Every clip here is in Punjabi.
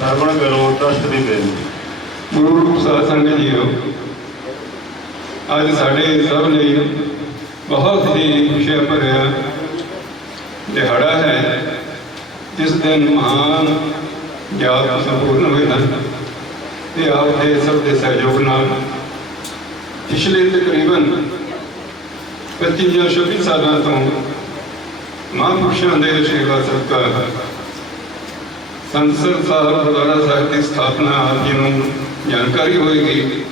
ਸਰਵਣ ਕਰੋ ਟਰਸਟ ਦੀ ਬੇਨਤੀ ਗੁਰੂ ਰੂਪ ਸਾਧ ਸੰਗਤ ਜੀਓ, ਅੱਜ ਸਾਡੇ ਸਭ ਲਈ ਬਹੁਤ ਹੀ ਖੁਸ਼ੀ ਭਰਿਆ ਦਿਹਾੜਾ ਹੈ, ਜਿਸ ਦਿਨ ਮਹਾਨ ਯਾਦ ਸੰਪੂਰਨ ਹੋਏ ਹਨ ਤੇ ਆਪ ਦੇ ਸਭ ਦੇ ਸਹਿਯੋਗ ਨਾਲ ਪਿਛਲੇ ਤਕਰੀਬਨ 25 ਜਾਂ 26 ਸਾਲਾਂ ਤੋਂ ਮਹਾਂਪੁਰਸ਼ਾਂ ਦੇ ਸੇਵਾ ਸਤਕਾਰ ਸੰਸਦ ਸਾਹਿਬ ਗੁਰਦੁਆਰਾ ਸਾਹਿਬ ਦੀ ਸਥਾਪਨਾ ਆਪ ਜੀ ਨੂੰ ਜਾਣਕਾਰੀ ਹੋਏਗੀ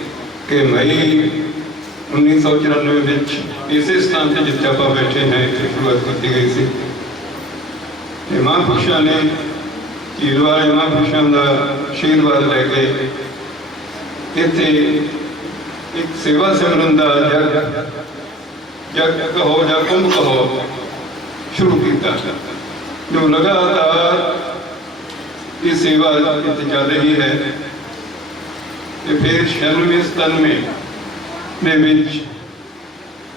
ਕਿ ਮਈ 1994 ਵਿੱਚ ਇਸੇ ਸਥਾਨ ਤੇ ਜਿੱਥੇ ਆਪਾਂ ਬੈਠੇ ਹਾਂ, ਇੱਥੇ ਸ਼ੁਰੂਆਤ ਕੀਤੀ ਗਈ ਸੀ। ਤੇ ਮਹਾਂਪੁਰਸ਼ਾਂ ਨੇ ਚੀਰਵਾਲੇ ਮਹਾਂਪੁਰਸ਼ਾਂ ਦਾ ਆਸ਼ੀਰਵਾਦ ਲੈ ਕੇ ਇੱਥੇ ਇੱਕ ਸੇਵਾ ਸਿਮਰਨ ਦਾ ਜਗ ਜਗ ਕਹੋ ਜਾਂ ਕੁੰਭ ਕਹੋ, ਸ਼ੁਰੂ ਕੀਤਾ। ਜੋ ਲਗਾਤਾਰ ਇਹ ਸੇਵਾ ਇੱਥੇ ਚੱਲ ਰਹੀ ਹੈ ਤੇ ਫਿਰ 96 97 ਦੇ ਵਿੱਚ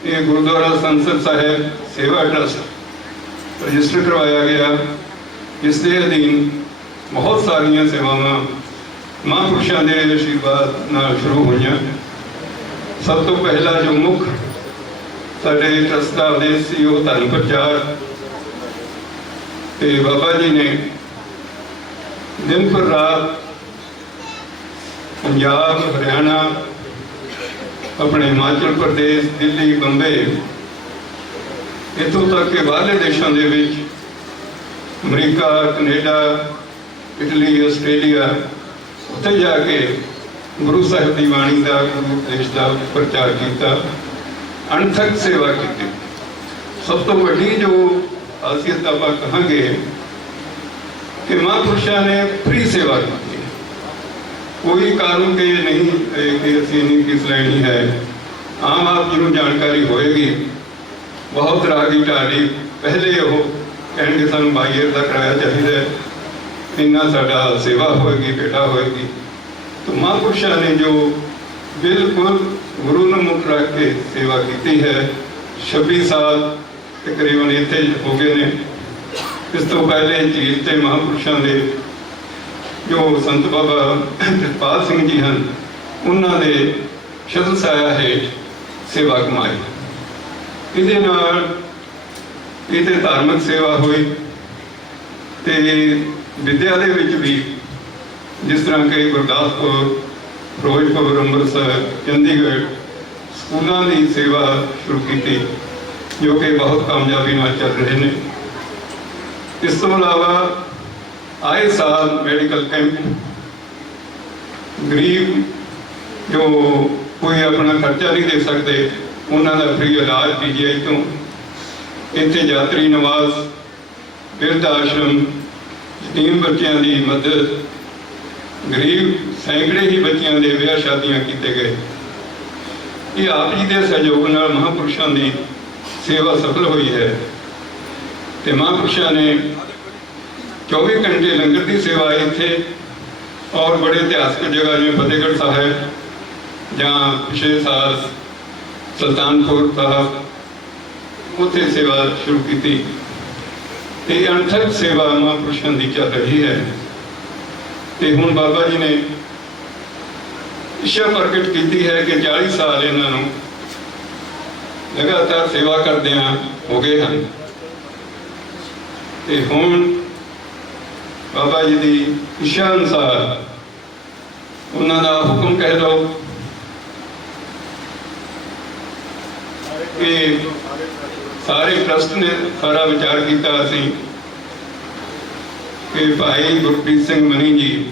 ਇਹ ਗੁਰਦੁਆਰਾ ਸੰਸਦ ਸਾਹਿਬ ਸੇਵਾ ਟਰਸਟ ਰਜਿਸਟਰ ਕਰਵਾਇਆ ਗਿਆ ਇਸ ਦੇ ਅਧੀਨ ਬਹੁਤ ਸਾਰੀਆਂ ਸੇਵਾਵਾਂ ਮਹਾਂਪੁਰਸ਼ਾਂ ਦੇ ਆਸ਼ੀਰਵਾਦ ਨਾਲ ਸ਼ੁਰੂ ਹੋਈਆਂ ਸਭ ਤੋਂ ਪਹਿਲਾ ਜੋ ਮੁੱਖ ਸਾਡੇ ਟਰਸਟ ਦਾ ਉਦੇਸ਼ ਸੀ ਉਹ ਧਰਮ ਪ੍ਰਚਾਰ ਤੇ ਬਾਬਾ ਜੀ ਨੇ ਦਿਨ ਪਰ ਰਾਤ ਪੰਜਾਬ, ਹਰਿਆਣਾ, ਆਪਣੇ ਹਿਮਾਚਲ ਪ੍ਰਦੇਸ਼, ਦਿੱਲੀ, ਬੰਬੇ, ਇੱਥੋਂ ਤੱਕ ਕਿ ਬਾਹਰਲੇ ਦੇਸ਼ਾਂ ਦੇ ਵਿੱਚ ਅਮਰੀਕਾ, ਕੈਨੇਡਾ, ਇਟਲੀ, ਆਸਟ੍ਰੇਲੀਆ, ਉੱਥੇ ਜਾ ਕੇ ਗੁਰੂ ਸਾਹਿਬ ਦੀ ਬਾਣੀ ਦਾ, ਗੁਰੂ ਦੇਸ਼ ਦਾ ਪ੍ਰਚਾਰ ਕੀਤਾ, ਅਣਥਕ ਸੇਵਾ ਕੀਤੀ। ਸਭ ਤੋਂ ਵੱਡੀ ਜੋ ਖਾਸੀਅਤ ਆਪਾਂ ਕਹਾਂਗੇ ਕਿ ਮਹਾਂਪੁਰਸ਼ਾਂ ਨੇ ਫ੍ਰੀ ਸੇਵਾ ਕੀਤੀ ਕੋਈ ਕਾਰਨ ਕਿ ਨਹੀਂ ਇਹ ਕਿ ਅਸੀਂ ਨਹੀਂ ਕਿਸ ਲੈਣੀ ਹੈ ਆਮ ਆਪ ਜੀ ਨੂੰ ਜਾਣਕਾਰੀ ਹੋਏਗੀ ਬਹੁਤ ਰਾਗੀ ਢਾਡੀ ਪਹਿਲੇ ਉਹ ਕਹਿਣਗੇ ਸਾਨੂੰ ਬਾਈਅਰ ਦਾ ਕਿਰਾਇਆ ਚਾਹੀਦਾ ਹੈ ਇੰਨਾ ਸਾਡਾ ਸੇਵਾ ਹੋਏਗੀ ਬੇਟਾ ਹੋਏਗੀ ਤਾਂ ਮਹਾਂਪੁਰਸ਼ਾਂ ਨੇ ਜੋ ਬਿਲਕੁਲ ਗੁਰੂ ਨੂੰ ਮੁੱਖ ਰੱਖ ਕੇ ਸੇਵਾ ਕੀਤੀ ਹੈ 26 ਸਾਲ ਤਕਰੀਬਨ ਇੱਥੇ ਹੋ ਗਏ ਨੇ ਇਸ ਤੋਂ ਪਹਿਲੇ ਝੀਲ ਤੇ ਮਹਾਂਪੁਰਸ਼ਾਂ ਦੇ ਜੋ ਸੰਤ ਬਾਬਾ ਕਿਰਪਾਲ ਸਿੰਘ ਜੀ ਹਨ, ਉਹਨਾਂ ਦੇ ਸ਼ਬਦ ਸਾਇਆ ਹੇਠ ਸੇਵਾ ਕਮਾਈ। ਇਹਦੇ ਨਾਲ ਇਹਦੇ ਧਾਰਮਿਕ ਸੇਵਾ ਹੋਈ ਤੇ ਵਿਦਿਆ ਦੇ ਵਿੱਚ ਵੀ ਜਿਸ ਤਰ੍ਹਾਂ ਕਿ ਗੁਰਦਾਸਪੁਰ, ਫਿਰੋਜ਼ਪੁਰ, ਅੰਮ੍ਰਿਤਸਰ, ਚੰਡੀਗੜ੍ਹ ਸਕੂਲਾਂ ਦੀ ਸੇਵਾ ਸ਼ੁਰੂ ਕੀਤੀ, ਜੋ ਕਿ ਬਹੁਤ ਕਾਮਯਾਬੀ ਨਾਲ ਚੱਲ ਰਹੇ ਨੇ। ਇਸ ਤੋਂ ਇਲਾਵਾ ਆਏ ਸਾਲ ਮੈਡੀਕਲ ਕੈਂਪ, ਗਰੀਬ ਜੋ ਕੋਈ ਆਪਣਾ ਖਰਚਾ ਨਹੀਂ ਦੇ ਸਕਦੇ, ਉਹਨਾਂ ਦਾ ਫ੍ਰੀ ਇਲਾਜ ਪੀਜੀਆਈ ਤੋਂ। ਇੱਥੇ ਯਾਤਰੀ ਨਿਵਾਸ ਬਿਰਧ ਆਸ਼ਰਮ, ਯਤੀਮ ਬੱਚਿਆਂ ਦੀ ਮਦਦ, ਗਰੀਬ ਸੈਂਕੜੇ ਹੀ ਬੱਚਿਆਂ ਦੇ ਵਿਆਹ ਸ਼ਾਦੀਆਂ ਕੀਤੇ ਗਏ। ਇਹ ਆਪ ਜੀ ਦੇ ਸਹਿਯੋਗ ਨਾਲ ਮਹਾਂਪੁਰਸ਼ਾਂ ਦੀ ਸੇਵਾ ਸਫਲ ਹੋਈ ਹੈ। ਤੇ ਮਹਾਂਪੁਰਸ਼ਾਂ ਨੇ 24 ਘੰਟੇ ਲੰਗਰ ਦੀ ਸੇਵਾ ਇੱਥੇ ਔਰ ਬੜੇ ਇਤਿਹਾਸਕ ਜਗ੍ਹਾ ਜਿਵੇਂ ਫਤਿਹਗੜ੍ਹ ਸਾਹਿਬ ਜਾਂ ਪਿਛਲੇ ਸਾਲ ਸੁਲਤਾਨਪੁਰ ਸਾਹਿਬ, ਉੱਥੇ ਸੇਵਾ ਸ਼ੁਰੂ ਕੀਤੀ। ਤੇ ਅਣਥਕ ਸੇਵਾ ਮਹਾਂਪੁਰਸ਼ਾਂ ਦੀ ਚੱਲ ਰਹੀ ਹੈ। ਤੇ ਹੁਣ ਬਾਬਾ ਜੀ ਨੇ ਇੱਛਾ ਪ੍ਰਗਟ ਕੀਤੀ ਹੈ ਕਿ 40 ਸਾਲ ਇਹਨਾਂ ਨੂੰ ਲਗਾਤਾਰ ਸੇਵਾ ਕਰਦਿਆਂ ਹੋ ਗਏ ਹਨ। ਤੇ ਹੁਣ ਬਾਬਾ ਜੀ ਦੀ ਇੱਛਾ ਅਨੁਸਾਰ ਉਹਨਾਂ ਦਾ ਹੁਕਮ ਕਹਿ ਲਓ ਕਿ ਸਾਰੇ ਟਰਸਟ ਨੇ ਸਾਰਾ ਵਿਚਾਰ ਕੀਤਾ ਅਸੀਂ ਕਿ ਭਾਈ ਗੁਰਪ੍ਰੀਤ ਸਿੰਘ ਮਨੀ ਜੀ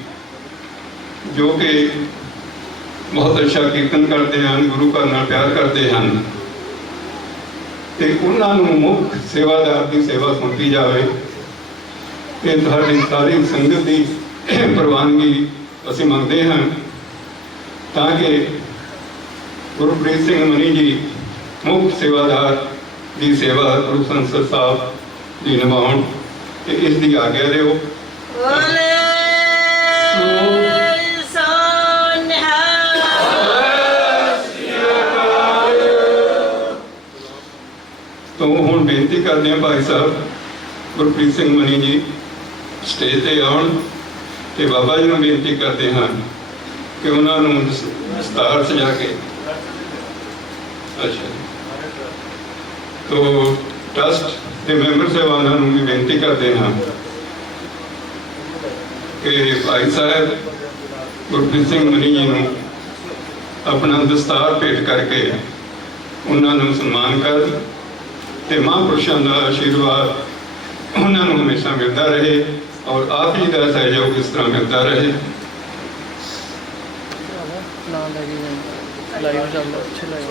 ਜੋ ਕਿ ਬਹੁਤ ਅੱਛਾ ਕੀਰਤਨ ਕਰਦੇ ਹਨ, ਗੁਰੂ ਘਰ ਨਾਲ ਪਿਆਰ ਕਰਦੇ ਹਨ। ਤੇ ਉਹਨਾਂ ਨੂੰ ਮੁੱਖ ਸੇਵਾਦਾਰ ਦੀ ਸੇਵਾ ਸੌਂਪੀ ਜਾਵੇ ਇਹ ਤੁਹਾਡੀ ਸਾਰੀ ਸੰਗਤ ਦੀ ਪ੍ਰਵਾਨਗੀ ਅਸੀਂ ਮੰਗਦੇ ਹਾਂ ਤਾਂ ਕਿ ਗੁਰਪ੍ਰੀਤ ਸਿੰਘ ਮਨੀ ਜੀ ਮੁੱਖ ਸੇਵਾਦਾਰ ਦੀ ਸੇਵਾ ਗੁਰੂ ਸੰਸਦ ਸਾਹਿਬ ਦੀ ਨਿਭਾਉਣ ਤੇ ਇਸ ਦੀ ਆਗਿਆ ਦਿਓ। ਬੋਲੇ ਤੋਂ ਹੁਣ ਬੇਨਤੀ ਕਰਦੇ ਹਾਂ ਭਾਈ ਸਾਹਿਬ, ਗੁਰਪ੍ਰੀਤ ਸਿੰਘ ਮਨੀ ਜੀ ਸਟੇਜ ਤੇ ਆਉਣ ਤੇ ਬਾਬਾ ਜੀ ਨੂੰ ਬੇਨਤੀ ਕਰਦੇ ਹਾਂ ਕਿ ਉਹਨਾਂ ਨੂੰ ਦਸ- ਦਸਤਾਰ ਸਜਾ ਕੇ। ਅੱਛਾ। ਤੋਂ ਟਰਸਟ ਦੇ ਮੈਂਬਰ ਸਾਹਿਬਾਨਾਂ ਨੂੰ ਵੀ ਬੇਨਤੀ ਕਰਦੇ ਹਾਂ ਕਿ ਭਾਈ ਸਾਹਿਬ, ਗੁਰਪ੍ਰੀਤ ਸਿੰਘ ਮਨੀ ਜੀ ਨੂੰ ਆਪਣਾ ਦਸਤਾਰ ਭੇਟ ਕਰਕੇ ਉਹਨਾਂ ਨੂੰ ਸਨਮਾਨ ਕਰ ਤੇ ਮਹਾਂਪੁਰਸ਼ਾਂ ਦਾ ਆਸ਼ੀਰਵਾਦ ਉਹਨਾਂ ਨੂੰ ਹਮੇਸ਼ਾ ਮਿਲਦਾ ਰਹੇ ਔਰ ਆਪ ਜੀ ਦਾ ਸਹਿਯੋਗ ਇਸ ਤਰ੍ਹਾਂ ਮਿਲਦਾ ਰਹੇ। ਨਾ ਲੱਗੀ ਜਾਂਦੀ ਲਾਈਵ ਚੱਲਦਾ ਅੱਛੇ ਲਾਈਵ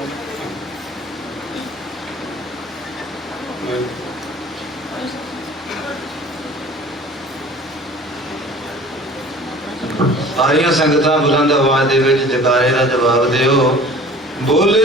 ਆਈਆਂ ਸੰਗਤਾਂ ਬੁਲੰਦ ਆਵਾਜ਼ ਦੇ ਵਿੱਚ ਜਕਾਰੇ ਦਾ ਜਵਾਬ ਦਿਓ। ਬੋਲੇ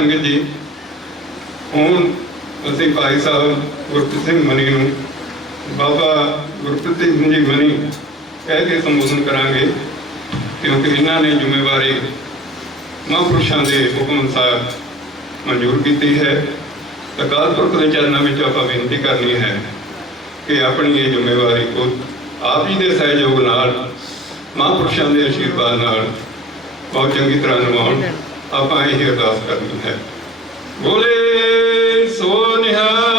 ਸੰਗਤ ਜੀ, ਹੁਣ ਅਸੀਂ ਭਾਈ ਸਾਹਿਬ ਗੁਰਪ੍ਰੀਤ ਸਿੰਘ ਮਨੀ ਨੂੰ, ਬਾਬਾ ਗੁਰਪ੍ਰੀਤ ਸਿੰਘ ਜੀ ਮਨੀ ਕਹਿ ਕੇ ਸੰਬੋਧਨ ਕਰਾਂਗੇ, ਕਿਉਂਕਿ ਇਹਨਾਂ ਨੇ ਜ਼ਿੰਮੇਵਾਰੀ ਮਹਾਂਪੁਰਸ਼ਾਂ ਦੇ ਹੁਕਮ ਅਨੁਸਾਰ ਮਨਜ਼ੂਰ ਕੀਤੀ ਹੈ। ਅਕਾਲ ਪੁਰਖ ਦੇ ਚਰਨਾਂ ਵਿੱਚ ਆਪਾਂ ਬੇਨਤੀ ਕਰਨੀ ਹੈ ਕਿ ਆਪਣੀ ਇਹ ਜ਼ਿੰਮੇਵਾਰੀ ਕੋ ਆਪ ਜੀ ਦੇ ਸਹਿਯੋਗ ਨਾਲ, ਮਹਾਂਪੁਰਸ਼ਾਂ ਦੇ ਆਸ਼ੀਰਵਾਦ ਨਾਲ ਬਹੁਤ ਚੰਗੀ ਤਰ੍ਹਾਂ ਨਿਭਾਉਣ। ਆਪਾਂ ਇਹ ਅਰਦਾਸ ਕਰਨੀ ਹੈ। ਬੋਲੇ ਸੋ ਨਿਹਾਲ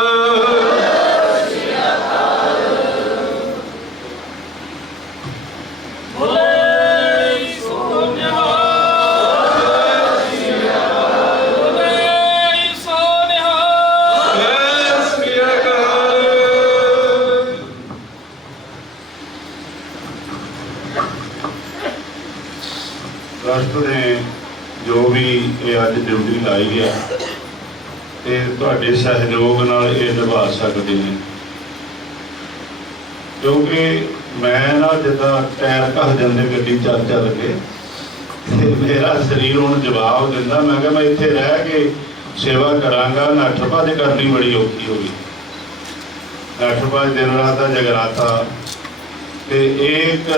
ਡਿਊਟੀ ਲਾਈ ਹੈ ਤੁਹਾਡੇ ਸਹਿਯੋਗ ਨਾਲ ਇਹ ਨਿਭਾ ਸਕਦੇ ਨੇ। ਕਿਉਂਕਿ ਮੈਂ ਨਾ ਜਿੱਦਾਂ ਟਾਇਰ ਘਸ ਜਾਂਦੇ, ਗੱਡੀ ਚੱਲ ਚੱਲ ਕੇ, ਤੇ ਮੇਰਾ ਸਰੀਰ ਹੁਣ ਜਵਾਬ ਦਿੰਦਾ। ਮੈਂ ਕਿਹਾ ਮੈਂ ਇੱਥੇ ਰਹਿ ਕੇ ਸੇਵਾ ਕਰਾਂਗਾ। ਨੱਠ ਭੱਜ ਕਰਨੀ ਬੜੀ ਔਖੀ ਹੋ ਗਈ। ਨੱਠ ਭੱਜ ਦਿਨ ਰਾਤ ਦਾ ਜਗਰਾਤਾ। ਤੇ ਇੱਕ,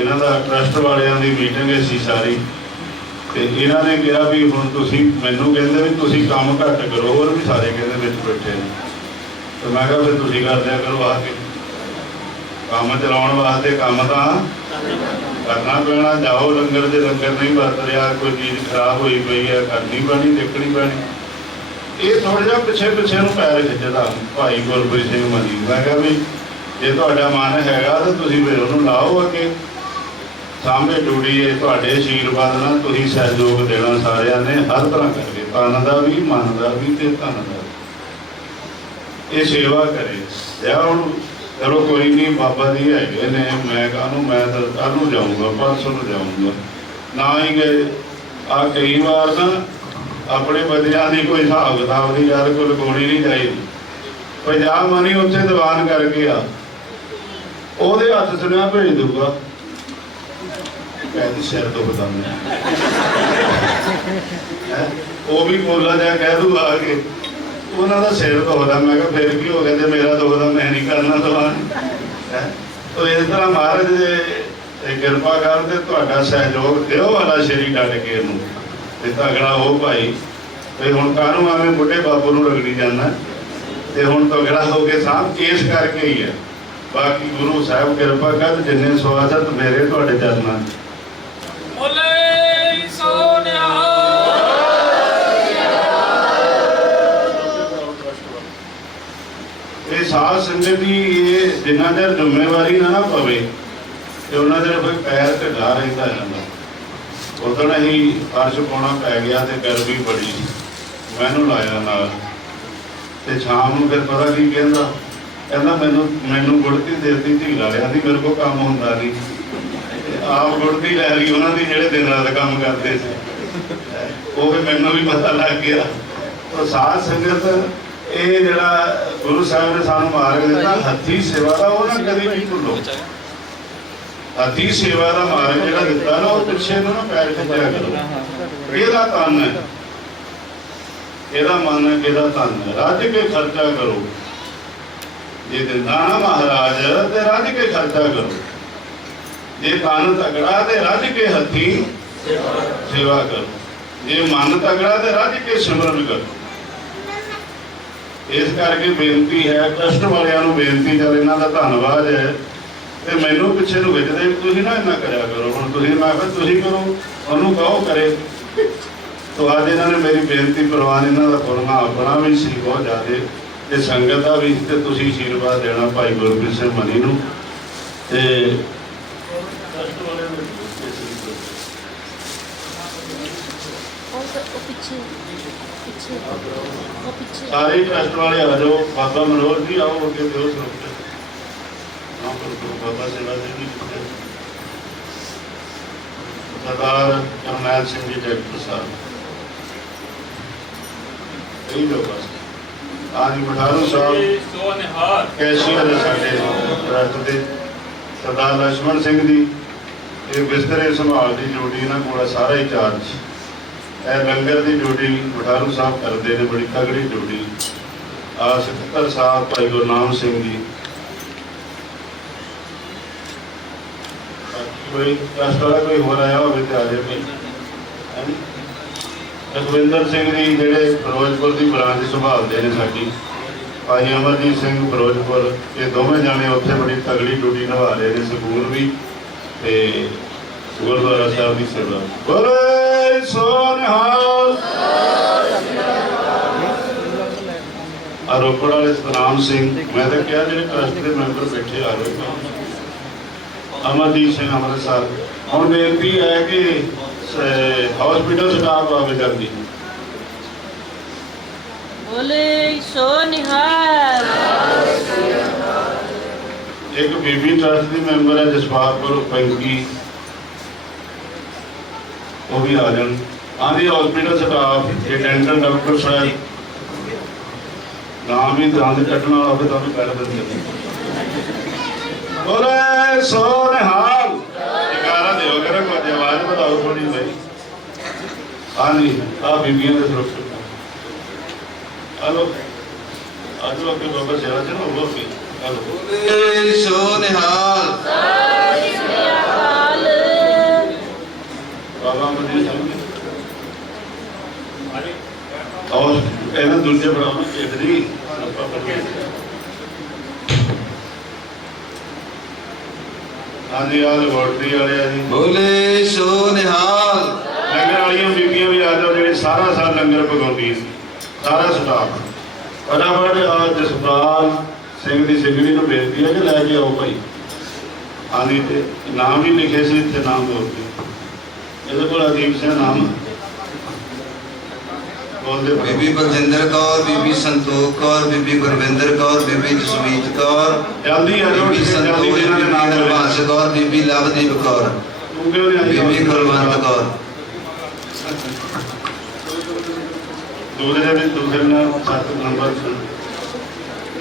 ਇਹਨਾਂ ਦਾ ਟਰਸਟ ਵਾਲਿਆਂ ਦੀ ਮੀਟਿੰਗ ਸੀ ਸਾਰੀ। ਤੇ ਇਹਨਾਂ ਨੇ ਕਿਹਾ ਵੀ ਹੁਣ ਤੁਸੀਂ ਮੈਨੂੰ ਕਹਿੰਦੇ ਵੀ ਤੁਸੀਂ ਕੰਮ ਘੱਟ ਕਰੋ, ਹੋਰ ਵੀ ਸਾਰੇ ਕਹਿੰਦੇ ਵਿੱਚ ਬੈਠੇ ਨੇ। ਤੇ ਮੈਂ ਕਿਹਾ ਫਿਰ ਤੁਸੀਂ ਕਰ ਦਿਆ ਕਰੋ ਆ ਕੇ। ਕੰਮ ਚਲਾਉਣ ਵਾਸਤੇ ਕੰਮ ਤਾਂ ਕਰਨਾ ਪੈਣਾ, ਜਾਓ ਲੰਗਰ ਦੇ ਲੰਗਰ ਨਹੀਂ ਵਰਤ ਰਿਹਾ, ਕੋਈ ਚੀਜ਼ ਖਰਾਬ ਹੋਈ ਪਈ ਹੈ, ਕਰਨੀ ਪੈਣੀ, ਦੇਖਣੀ ਪੈਣੀ। ਇਹ ਥੋੜਾ ਜਿਹਾ ਪਿੱਛੇ ਪਿੱਛੇ ਨੂੰ ਪੈਰ ਖਿੱਚਦਾ, ਭਾਈ ਗੁਰਪ੍ਰੀਤ ਸਿੰਘ ਮਨੀ ਮੈਂ ਕਿਹਾ ਵੀ ਜੇ ਤੁਹਾਡਾ ਮਨ ਹੈਗਾ ਤਾਂ ਤੁਸੀਂ ਫਿਰ ਉਹਨੂੰ ਲਾਓ ਅੱਗੇ। ਸਾਹਮਣੇ ਡਿਊਟੀ ਹੈ, ਤੁਹਾਡੇ ਆਸ਼ੀਰਵਾਦ ਨਾਲ ਤੁਸੀਂ ਸਹਿਯੋਗ ਦੇਣਾ ਸਾਰਿਆਂ ਨੇ, ਹਰ ਤਰ੍ਹਾਂ ਕਰਕੇ, ਤਨ ਦਾ ਵੀ, ਮਨ ਦਾ ਵੀ ਤੇ ਧਨ ਦਾ ਇਹ ਸੇਵਾ ਕਰੇ। ਜਾਂ ਹੁਣ ਚਲੋ ਕੋਈ ਨਹੀਂ ਬਾਬਾ ਜੀ ਹੈਗੇ ਨੇ, ਮੈਂ ਕਾਹਨੂੰ, ਮੈਂ ਤਾਂ ਕੱਲ੍ਹ ਨੂੰ ਜਾਊਂਗਾ, ਪਰਸੋਂ ਨੂੰ ਜਾਊਂਗਾ। ਨਾ ਹੀ ਗਏ। ਆ ਕਈ ਵਾਰ ਨਾ ਆਪਣੇ ਬੱਚਿਆਂ ਦੀ ਕੋਈ ਹਿਸਾਬ ਕਿਤਾਬ ਦੀ ਯਾਰ ਕੋਈ ਲਗਾਉਣੀ ਨਹੀਂ ਚਾਹੀਦੀ ਪੰਜਾਬ ਮਨੀ ਉੱਥੇ ਦੀਵਾਨ ਕਰਕੇ ਆ। ਉਹਦੇ ਹੱਥ ਸੁਨੇਹਾ ਭੇਜ ਦੂਗਾ ਕਹਿੰਦੀ ਸਿਰ ਦੁਖਦਾ ਮੈਂ। ਉਹ ਵੀ ਬੋਲਾ ਜਾ ਕਹਿ ਦੂ ਆ ਕੇ। ਉਹਨਾਂ ਦਾ ਸਿਰ ਦੁਖਦਾ। ਮੈਂ ਕਿਹਾ, ਫਿਰ ਕੀ ਹੋ ਗਿਆ? ਮੇਰਾ ਦੁਖਦਾ, ਮੈਂ ਨਹੀਂ ਕਰਨਾ ਦੀਵਾਨ ਹੈਂ? ਤੋ ਇਸ ਤਰ੍ਹਾਂ ਮਹਾਰਾਜ ਦੇ ਇਹ ਕਿਰਪਾ ਕਰ ਤੁਹਾਡਾ ਸਹਿਯੋਗ ਦਿਓ ਵਾਲਾ ਸ਼੍ਰੀ ਡਟ ਕੇ ਇਹਨੂੰ ਤੇ ਤਗੜਾ ਹੋ ਭਾਈ। ਤੇ ਹੁਣ ਕਾਹਨੂੰ ਆਵੇਂ ਬੁੱਢੇ ਬਾਪੂ ਨੂੰ ਰਗੜੀ ਜਾਂਦਾ? ਤੇ ਹੁਣ ਤਗੜਾ ਹੋ ਕੇ ਸਾਹ ਇਸ ਕਰਕੇ ਹੀ ਹੈ। ਬਾਕੀ ਗੁਰੂ ਸਾਹਿਬ ਕਿਰਪਾ ਕਰ, ਜਿੰਨੇ ਸਵਾਦਤ ਮੇਰੇ ਤੁਹਾਡੇ ਚਰਨਾਂ 'ਚ। ਇਹ ਸਾਧ ਸੰਗਤ ਦੀ ਇਹ ਜਿੰਨਾ ਚਿਰ ਜ਼ਿੰਮੇਵਾਰੀ ਨਾ ਨਾ ਪਵੇ ਤੇ ਉਹਨਾਂ ਦੇ ਕੋਈ ਪੈਰ ਢਿੱਲਾ ਰਹਿੰਦਾ ਜਾਂਦਾ। ਉਦੋਂ ਹੀ ਫਰਸ਼ ਪਾਉਣਾ ਪੈ ਗਿਆ ਤੇ ਗਰਮੀ ਬੜੀ ਮੈਨੂੰ ਲਾਇਆ ਨਾਲ। ਤੇ ਸ਼ਾਮ ਨੂੰ ਫਿਰ ਪਤਾ ਕੀ ਕਹਿੰਦਾ? ਕਹਿੰਦਾ, ਮੈਨੂੰ ਮੈਨੂੰ ਗੁੜਤੀ ਦੇਤੀ ਢੀ ਵਾਲਿਆਂ ਦੀ ਮੇਰੇ ਕੋਲ ਕੰਮ ਹੁੰਦਾ ਨਹੀਂ। ਆਪ ਗੁੜਤੀ ਲੈ ਲਈ, ਉਹਨਾਂ ਦੀ ਜਿਹੜੇ ਦਿਨ ਰਾਤ ਕੰਮ ਕਰਦੇ ਸੀ। ਉਹ ਵੀ ਮੈਨੂੰ ਵੀ ਪਤਾ ਲੱਗ ਗਿਆ। ਉਹ ਸਾਧ ਸੰਗਤ ਇਹ ਜਿਹੜਾ ਗੁਰੂ ਸਾਹਿਬ ਨੇ ਸਾਨੂੰ ਮਾਰਗ ਦਿੱਤਾ ਹੱਥੀ ਸੇਵਾ ਦਾ ਉਹ ਨਾ ਕਦੀ ਵੀ ਭੁੱਲੋ। ਹੱਥੀ ਸੇਵਾ ਦਾ ਮਾਰਗ ਜਿਹੜਾ ਦਿੱਤਾ ਨਾ ਉਹ ਪਿੱਛੇ ਨੂੰ ਨਾ ਪੈਰ ਖਿੱਚਿਆ ਕਰੋ। ਇਹਦਾ ਤਨ ਹੈ। ਇਹਦਾ ਮਨ ਹੈ ਇਹਦਾ ਤਨ ਹੈ। ਰੱਜ ਕੇ ਖਰਚਾ ਕਰੋ। ਜੇ ਦਿੰਦਾ ਨਾ ਮਹਾਰਾਜ ਤੇ ਰੱਜ ਕੇ ਖਰਚਾ ਕਰੋ। ਜੇ ਤਨ ਤਗੜਾ ਤੇ ਰੱਜ ਕੇ ਹੱਥੀ ਸੇਵਾ ਕਰੋ। ਜੇ ਮਨ ਤਗੜਾ ਤੇ ਰੱਜ ਕੇ ਸਿਮਰਨ ਕਰੋ। ਇਸ ਕਰਕੇ ਬੇਨਤੀ ਹੈ, ਕਸ਼ਟ ਵਾਲਿਆਂ ਨੂੰ ਬੇਨਤੀ, ਚੱਲ ਇਹਨਾਂ ਦਾ ਧੰਨਵਾਦ ਹੈ। ਤੇ ਮੈਨੂੰ ਪਿੱਛੇ ਨੂੰ ਵਿਜਦੇ ਤੁਸੀਂ ਨਾ ਇੰਨਾ ਕਰਿਆ ਕਰੋ। ਹੁਣ ਤੁਸੀਂ, ਮੈਂ ਕਿਹਾ, ਤੁਸੀਂ ਕਰੋ, ਉਹਨੂੰ ਕਹੋ ਕਰੇ। ਤੋ ਅੱਜ ਇਹਨਾਂ ਨੇ ਮੇਰੀ ਬੇਨਤੀ, ਪ੍ਰਵਾਨ ਇਹਨਾਂ ਦਾ ਕਰਨਾ ਆਪਣਾ ਵੀ ਸੀ, ਬਹੁਤ ਜ਼ਿਆਦੇ। ਤੇ ਸੰਗਤ ਦਾ ਵੀ, ਤੇ ਤੁਸੀਂ ਆਸ਼ੀਰਵਾਦ ਦੇਣਾ ਭਾਈ ਗੁਰਪ੍ਰੀਤ ਸਿੰਘ ਮਨੀ ਨੂੰ। ਤੇ ਕਸ਼ਟ ਵਾਲਿਆਂ ਨੂੰ ਉਹ ਪਿੱਛੇ ਪਿੱਛੇ ਉਹ ਪਿੱਛੇ ਸਾਰੇ ਟਰਸਟ ਵਾਲੇ ਆ ਜਾਓ ਬਾਬਾ ਮਨੋਹਰ ਜੀ ਆਓ ਅੱਗੇ ਦਿਓ ਸਰੋਤ ਨਾਮ ਕਰੋ ਬਾਬਾ ਸੇਵਾ ਸਿੰਘ ਜੀ ਸਰਦਾਰ ਜਮਨਾਲ ਸਿੰਘ ਜੀ ਡਾਕਟਰ ਸਾਹਿਬ। ਇਹ ਲੋ ਬਸ। ਆਜ ਮਠਾਰੂ ਸਾਹਿਬ। ਸੋ ਨਿਹਾਰ ਕੈਸੀ ਹੈ ਸਾਡੇ ਟਰਸਟ ਦੇ। ਸਰਦਾਰ ਲక్ష్మణ ਸਿੰਘ ਦੀ ਇਹ ਬਿਸਤਰੇ ਸੰਭਾਲ ਦੀ ਜੋੜੀ ਇਹਨਾਂ ਕੋਲ ਸਾਰਾ ਹੀ ਚਾਰਜ ਇਹ ਲੰਗਰ ਦੀ ਡਿਊਟੀ ਮਠਾਰੂ ਸਾਹਿਬ ਕਰਦੇ ਨੇ, ਬੜੀ ਤਗੜੀ ਡਿਊਟੀ। ਆ ਸਤਿਕਾਰ ਸਾਹਿਬ ਭਾਈ ਗੁਰਨਾਮ ਸਿੰਘ ਜੀ। ਕੋਈ ਟਰਸਟ ਕੋਈ ਹੋਰ ਆਇਆ ਹੋਵੇ ਤੇ ਆ ਜਾਵੇ ਭਾਈ। ਹਾਂਜੀ। ਸਿੰਘ ਜੀ ਜਿਹੜੇ ਫਿਰੋਜ਼ਪੁਰ ਦੀ ਬ੍ਰਾਂਚ ਸੰਭਾਲਦੇ ਨੇ ਸਾਡੀ। ਭਾਈ ਅਮਰਜੀਤ ਸਿੰਘ ਫਿਰੋਜ਼ਪੁਰ, ਇਹ ਦੋਵੇਂ ਜਾਣੇ ਉੱਥੇ ਬੜੀ ਤਗੜੀ ਡਿਊਟੀ ਨਿਭਾ ਰਹੇ ਨੇ, ਸਕੂਲ ਵੀ ਤੇ ਗੁਰਦੁਆਰਾ ਸਾਹਿਬ ਦੀ ਸੇਵਾ। ਬੋਲੇ ਸੋਨਿਹਾਲ। ਆ ਰੋਪੜ ਵਾਲੇ ਸਤਨਾਮ ਸਿੰਘ ਮੈਂ ਤਾਂ ਕਿਹਾ ਜਿਹੜੇ ਟਰਸਟ ਦੇ ਮੈਂਬਰ ਬੈਠੇ ਆ ਰਹੇ ਅਮਰਜੀਤ ਸਿੰਘ ਅੰਮ੍ਰਿਤਸਰ। ਹੁਣ ਬੇਨਤੀ ਹੈ ਕਿ ਹਸਪੀਟਲ ਸਟਾਫ ਆਵੇ ਜਲਦੀ। ਬੋਲੇ ਸੋ ਨਿਹਾਲ ਇੱਕ ਬੀਬੀ ਟਰਸਟ ਦੀ ਮੈਂਬਰ ਹੈ ਜਸਪਾਲਪੁਰ ਪੈਂਕੀ। ਉਹ ਵੀ ਆ ਜਾਣ। ਆਂਦੀ ਹਸਪੀਟਲ ਸਟਾਫ ਡੈਂਟਲ ਡਾਕਟਰ ਸਾਹਿਬ। ਨਾਮ ਵੀ ਦੰਦ ਕੱਟਣ ਵਾਲਾ ਹੋਵੇ ਤਾਂ ਵੀ ਕੱਢ ਦਿੰਦੇ ਨੇ ਬੋਲੇ ਸੋ ਨਿਹਾਲ ਜਗਾਰਾ ਦਿਓ ਕਰੇ ਕੋਈ ਆਵਾਜ਼ ਬਤਾਓ ਥੋੜੀ ਬਈ ਆ ਨਹੀਂ ਆ ਬੀਬੀਆਂ ਦੇ ਸਰੋਪੇ ਹਲੋ ਆਜੋ ਅੱਗੇ ਬਾਬਾ ਸੇਵਾ ਚਲੋ ਹੋਰ ਵੀ ਹਲੋ ਬੋਲੇ ਸੋ ਨਿਹਾਲ ਨਿਹਾਲ ਬਾਬਾ ਮਦੀ ਸਿੰਘ ਔਰ ਇਹਨਾਂ ਦੂਜੇ ਆਪਾਂ ਪੜ੍ਹੀਏ ਹਾਂਜੀ ਆ ਲੈਬੋਰਟਰੀ ਵਾਲੇ ਆ ਜੀ। ਬੋਲੇ ਸੋ ਨਿਹਾਲ। ਲੰਗਰ ਵਾਲੀਆਂ ਬੀਬੀਆਂ ਵੀ ਆ ਜਾਓ ਜਿਹੜੇ ਸਾਰਾ ਸਾਲ ਲੰਗਰ ਪਕਾਉਂਦੀਆਂ ਸੀ। ਸਾਰਾ ਸਟਾਫ। ਫਟਾਫਟ ਆ ਜਸਪਾਲ ਸਿੰਘ ਦੀ ਸਿੰਘਣੀ ਨੂੰ ਬੇਨਤੀ ਹੈ ਕਿ ਲੈ ਕੇ ਆਓ ਭਾਈ। ਆਂਦੀ ਤੇ ਨਾਮ ਵੀ ਲਿਖੇ ਸੀ ਇੱਥੇ ਨਾਮ ਬੋਲ ਕੇ ਇਹਦੇ ਕੋਲ ਅਦੀਪ ਸਿੰਘ ਨਾਮ ਬੋਲਦੇ। ਬੀਬੀ ਬਲਜਿੰਦਰ ਕੌਰ ਬੀਬੀ ਸੰਤੋਖ ਕੌਰ ਬੀਬੀ ਗੁਰਵਿੰਦਰ ਕੌਰ ਬੀਬੀ ਜਸਮੀਤ ਕੌਰ ਜਲਦੀ ਆ ਜਾਓ ਬੀਬੀ ਸੰਤੋਖ ਇਹਨਾਂ ਦੇ ਨਾਮ ਹਰਬੰਸ ਕੌਰ ਬੀਬੀ ਲਵਦੀਪ ਕੌਰ ਬੀਬੀ ਕੁਲਵੰਤ ਕੌਰ। ਦੂਸਰੇ ਦੇ ਦੂਸਰੇ ਨਾਲ ਸੱਤ ਨੰਬਰ।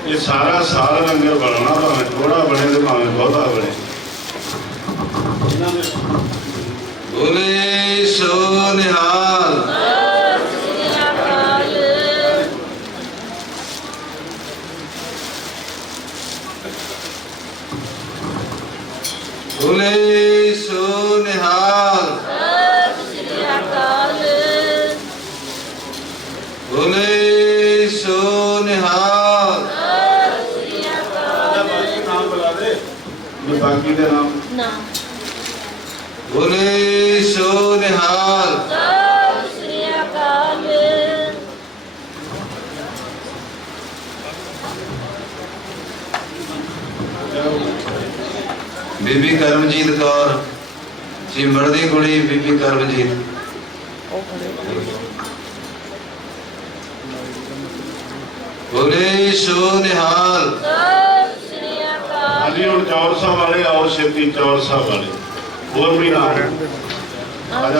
ਇਹ ਸਾਰਾ ਸਾਲ ਲੰਗਰ ਬਣਾਉਣਾ ਭਾਵੇਂ ਥੋੜਾ ਬਣੇ ਤੇ ਭਾਵੇਂ ਬਹੁਤਾ ਬਣੇ। ਇਹਨਾਂ ਦੇ ਬੋਲੇ ਸੋ ਨਿਹਾਲ ਨਿਹਾਲ ਬੋਲੇ ਸੋ ਨਿਹਾਲ ਸ੍ਰੀ ਅਕਾਲ ਬੋਲੇ ਸੋ ਨਿਹਾਲ ਸ੍ਰੀ ਅਕਾਲ ਬਾਕੀ ਨਾਮ ਬੁਲਾ ਦੇ ਜੇ ਬਾਕੀ ਦੇ ਨਾਮ ਨਾ ਬੋਲੇ ਸੋ ਨਿਹਾਲ ਸ੍ਰੀ ਅਕਾਲ ਬੀਬੀ ਕਰਮਜੀਤ ਕੌਰ ਚਿੰਬੜ ਦੀ ਕੁੜੀ ਬੀਬੀ ਕਰਮਜੀਤ। ਬੋਲੇ ਸੋ ਨਿਹਾਲ। ਸ੍ਰੀ ਅਕਾਲ ਹਾਂਜੀ ਹੁਣ ਚੌਰਸਾ ਵਾਲੇ ਆਓ ਛੇਤੀ ਚੌਰਸਾ ਵਾਲੇ। ਹੋਰ ਵੀ ਨਾਮ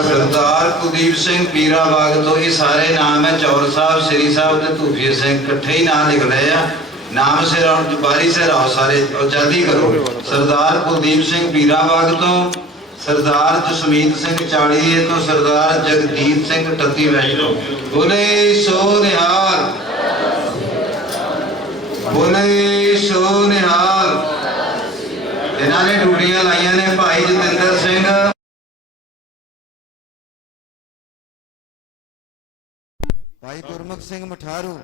ਸਰਦਾਰ ਕੁਲਦੀਪ ਸਿੰਘ ਪੀਰਾ ਬਾਗ ਤੋਂ ਇਹ ਸਾਰੇ ਨਾਮ ਹੈ। ਚੌਰ ਸਾਹਿਬ ਸ੍ਰੀ ਸਾਹਿਬ ਤੇ ਧੂਫੀਰ ਸਿੰਘ ਇਕੱਠੇ ਹੀ ਨਾਮ ਲਿਖ ਲਏ ਆ। ਨਾਮ ਸੇ ਰਾਉ ਬਾਰੀ ਸੇ ਰਾਉ ਸਾਰੇ ਆਜ਼ਾਦੀ ਕਰੋ। ਸਰਦਾਰ ਕੁਲਦੀਪ ਸਿੰਘ ਪੀਰਾਬਾਗ ਤੋਂ, ਸਰਦਾਰ ਜਸਮੀਤ ਸਿੰਘ ਚਾੜੀਏ ਤੋਂ, ਸਰਦਾਰ ਜਗਦੀਪ ਸਿੰਘ ਟੱਤੀ ਵੈਸ਼ਨੋ ਬੋਲੇ ਸੋ ਨਿਹਾਲ। ਬੋਲੇ ਸੋ ਨਿਹਾਲ। ਇਹਨਾਂ ਨੇ ਡਿਊਟੀਆਂ ਲਾਈਆਂ ਨੇ ਭਾਈ ਜਤਿੰਦਰ ਸਿੰਘ। ਭਾਈ ਗੁਰਮੁਖ ਸਿੰਘ ਮਠਾਰੂ।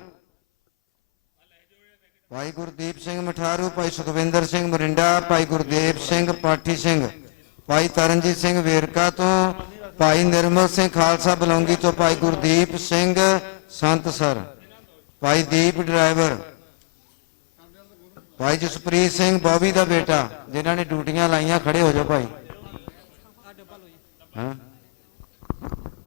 ਭਾਈ ਗੁਰਦੀਪ ਸਿੰਘ ਮਠਾਰੂ, ਭਾਈ ਸੁਖਵਿੰਦਰ ਸਿੰਘ ਮਰਿੰਡਾ, ਭਾਈ ਗੁਰਦੇਵ ਸਿੰਘ ਪਾਠੀ ਸਿੰਘ, ਭਾਈ ਤਰਨਜੀਤ ਸਿੰਘ ਵੇਰਕਾ ਤੋਂ, ਭਾਈ ਨਿਰਮਲ ਸਿੰਘ ਖਾਲਸਾ ਬਲੌਂਗੀ ਤੋਂ ਭਾਈ ਗੁਰਦੀਪ ਸਿੰਘ ਸੰਤਸਰ ਭਾਈ ਦੀਪ ਡਰਾਈਵਰ, ਭਾਈ ਜਸਪ੍ਰੀਤ ਸਿੰਘ ਬੋਬੀ ਦਾ ਬੇਟਾ, ਜਿਨ੍ਹਾਂ ਨੇ ਡਿਊਟੀਆਂ ਲਾਈਆਂ, ਖੜੇ ਹੋ ਜਾਓ ਭਾਈ। ਹਾਂ?